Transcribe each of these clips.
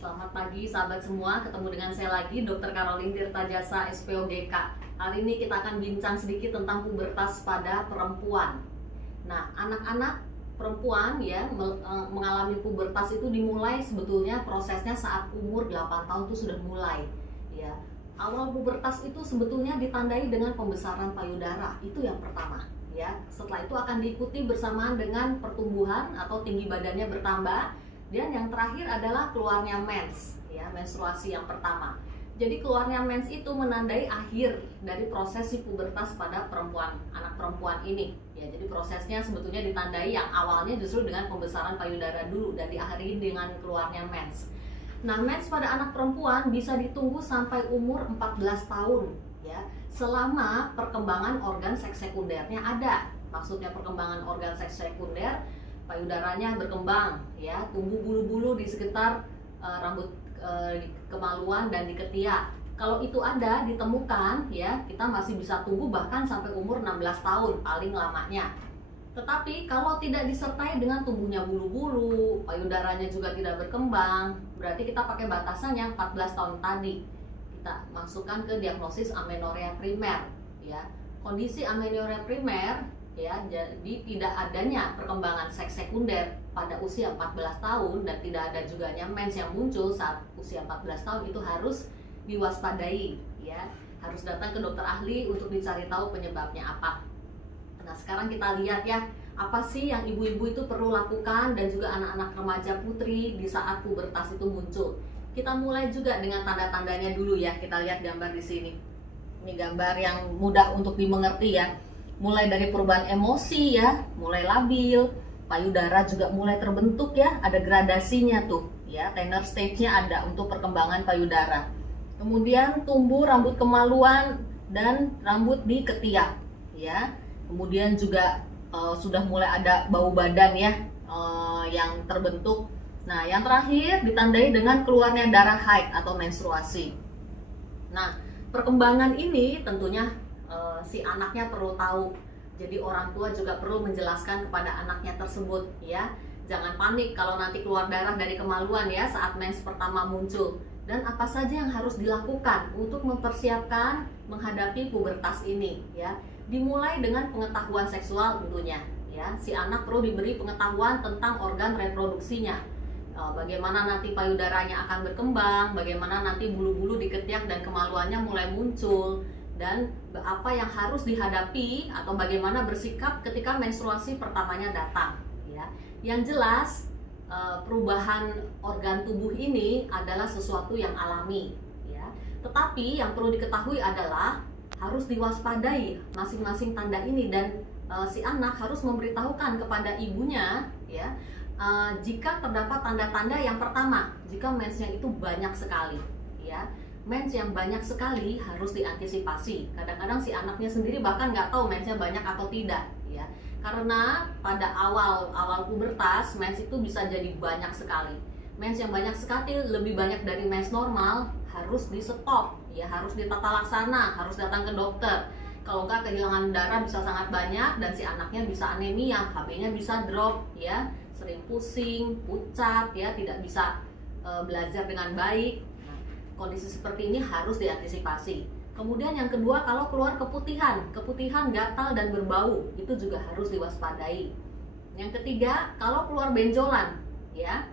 Selamat pagi sahabat semua, ketemu dengan saya lagi Dr. Caroline Tirtajasa SPOGK. Hari ini kita akan bincang sedikit tentang pubertas pada perempuan. Nah, anak-anak perempuan ya mengalami pubertas itu dimulai sebetulnya prosesnya saat umur 8 tahun itu sudah mulai ya. Awal pubertas itu sebetulnya ditandai dengan pembesaran payudara, itu yang pertama ya. Setelah itu akan diikuti bersamaan dengan pertumbuhan atau tinggi badannya bertambah. Dan yang terakhir adalah keluarnya mens, ya, menstruasi yang pertama. Jadi keluarnya mens itu menandai akhir dari proses si pubertas pada perempuan, anak perempuan ini. Ya, jadi prosesnya sebetulnya ditandai yang awalnya justru dengan pembesaran payudara dulu dan diakhiri dengan keluarnya mens. Nah, mens pada anak perempuan bisa ditunggu sampai umur 14 tahun, ya, selama perkembangan organ seks sekundernya ada. Maksudnya perkembangan organ seks sekunder, payudaranya berkembang ya, tumbuh bulu-bulu di sekitar rambut kemaluan dan di ketiak. Kalau itu ada ditemukan ya, kita masih bisa tunggu bahkan sampai umur 16 tahun paling lamanya. Tetapi kalau tidak disertai dengan tumbuhnya bulu-bulu, payudaranya juga tidak berkembang, berarti kita pakai batasan yang 14 tahun tadi. Kita masukkan ke diagnosis amenorea primer ya. Kondisi amenorea primer ya, jadi tidak adanya perkembangan seks sekunder pada usia 14 tahun dan tidak ada juga mens yang muncul saat usia 14 tahun, itu harus diwaspadai ya. Harus datang ke dokter ahli untuk dicari tahu penyebabnya apa. Nah, sekarang kita lihat ya, apa sih yang ibu-ibu itu perlu lakukan dan juga anak-anak remaja putri di saat pubertas itu muncul. Kita mulai juga dengan tanda-tandanya dulu ya. Kita lihat gambar di sini. Ini gambar yang mudah untuk dimengerti ya. Mulai dari perubahan emosi ya, mulai labil, payudara juga mulai terbentuk ya, ada gradasinya tuh ya, tender stage-nya ada untuk perkembangan payudara. Kemudian tumbuh rambut kemaluan dan rambut di ketiak ya. Kemudian juga sudah mulai ada bau badan ya yang terbentuk. Nah, yang terakhir ditandai dengan keluarnya darah haid atau menstruasi. Nah, perkembangan ini tentunya si anaknya perlu tahu. Jadi orang tua juga perlu menjelaskan kepada anaknya tersebut ya. Jangan panik kalau nanti keluar darah dari kemaluan ya saat mens pertama muncul. Dan apa saja yang harus dilakukan untuk mempersiapkan menghadapi pubertas ini ya. Dimulai dengan pengetahuan seksual tentunya ya. Si anak perlu diberi pengetahuan tentang organ reproduksinya. Bagaimana nanti payudaranya akan berkembang, bagaimana nanti bulu-bulu di ketiak dan kemaluannya mulai muncul, dan apa yang harus dihadapi atau bagaimana bersikap ketika menstruasi pertamanya datang ya. Yang jelas perubahan organ tubuh ini adalah sesuatu yang alami ya. Tetapi yang perlu diketahui adalah harus diwaspadai masing-masing tanda ini, dan si anak harus memberitahukan kepada ibunya ya jika terdapat tanda-tanda. Yang pertama, jika mensnya itu banyak sekali ya. Mens yang banyak sekali harus diantisipasi. Kadang-kadang si anaknya sendiri bahkan nggak tahu mensnya banyak atau tidak ya. Karena pada awal pubertas mens itu bisa jadi banyak sekali. Mens yang banyak sekali, lebih banyak dari mens normal, harus di stop ya, harus ditata laksana, harus datang ke dokter. Kalau nggak, kehilangan darah bisa sangat banyak dan si anaknya bisa anemia, HB-nya bisa drop ya, sering pusing, pucat ya, tidak bisa belajar dengan baik. Kondisi seperti ini harus diantisipasi. Kemudian yang kedua, kalau keluar keputihan gatal dan berbau, itu juga harus diwaspadai. Yang ketiga, kalau keluar benjolan ya,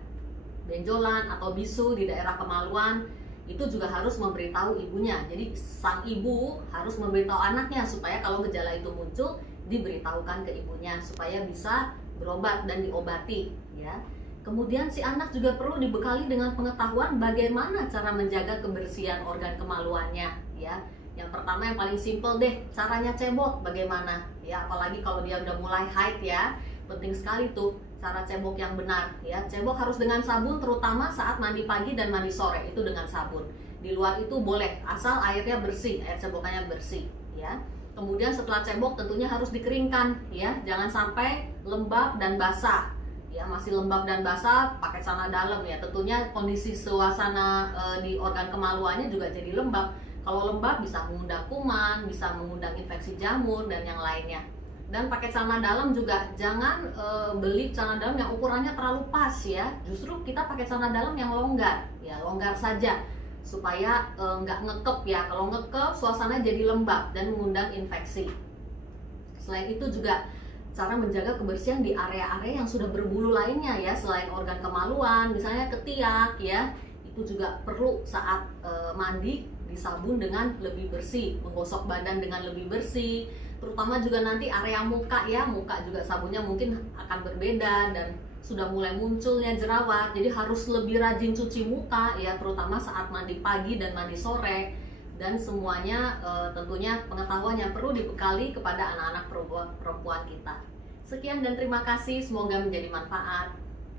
benjolan atau bisu di daerah kemaluan, itu juga harus memberitahu ibunya. Jadi sang ibu harus memberitahu anaknya supaya kalau gejala itu muncul diberitahukan ke ibunya supaya bisa berobat dan diobati ya. Kemudian si anak juga perlu dibekali dengan pengetahuan bagaimana cara menjaga kebersihan organ kemaluannya ya. Yang pertama yang paling simpel deh, caranya cebok bagaimana ya, apalagi kalau dia udah mulai haid ya. Penting sekali tuh cara cebok yang benar ya. Cebok harus dengan sabun, terutama saat mandi pagi dan mandi sore itu dengan sabun. Di luar itu boleh, asal airnya bersih, air cebokannya bersih ya. Kemudian setelah cebok tentunya harus dikeringkan ya, jangan sampai lembab dan basah. Ya, masih lembab dan basah pakai celana dalam ya, tentunya kondisi suasana di organ kemaluannya juga jadi lembab. Kalau lembab bisa mengundang kuman, bisa mengundang infeksi jamur dan yang lainnya. Dan pakai celana dalam juga jangan beli celana dalam yang ukurannya terlalu pas ya. Justru kita pakai celana dalam yang longgar ya, segar saja supaya nggak ngekep ya. Kalau ngekep suasana jadi lembab dan mengundang infeksi. Selain itu juga cara menjaga kebersihan di area-area yang sudah berbulu lainnya ya, selain organ kemaluan, misalnya ketiak ya, itu juga perlu saat mandi disabun dengan lebih bersih, menggosok badan dengan lebih bersih, terutama juga nanti area muka ya, muka juga sabunnya mungkin akan berbeda dan sudah mulai munculnya jerawat, jadi harus lebih rajin cuci muka ya, terutama saat mandi pagi dan mandi sore. Dan semuanya tentunya pengetahuan yang perlu dibekali kepada anak-anak perempuan kita. Sekian dan terima kasih, semoga menjadi manfaat.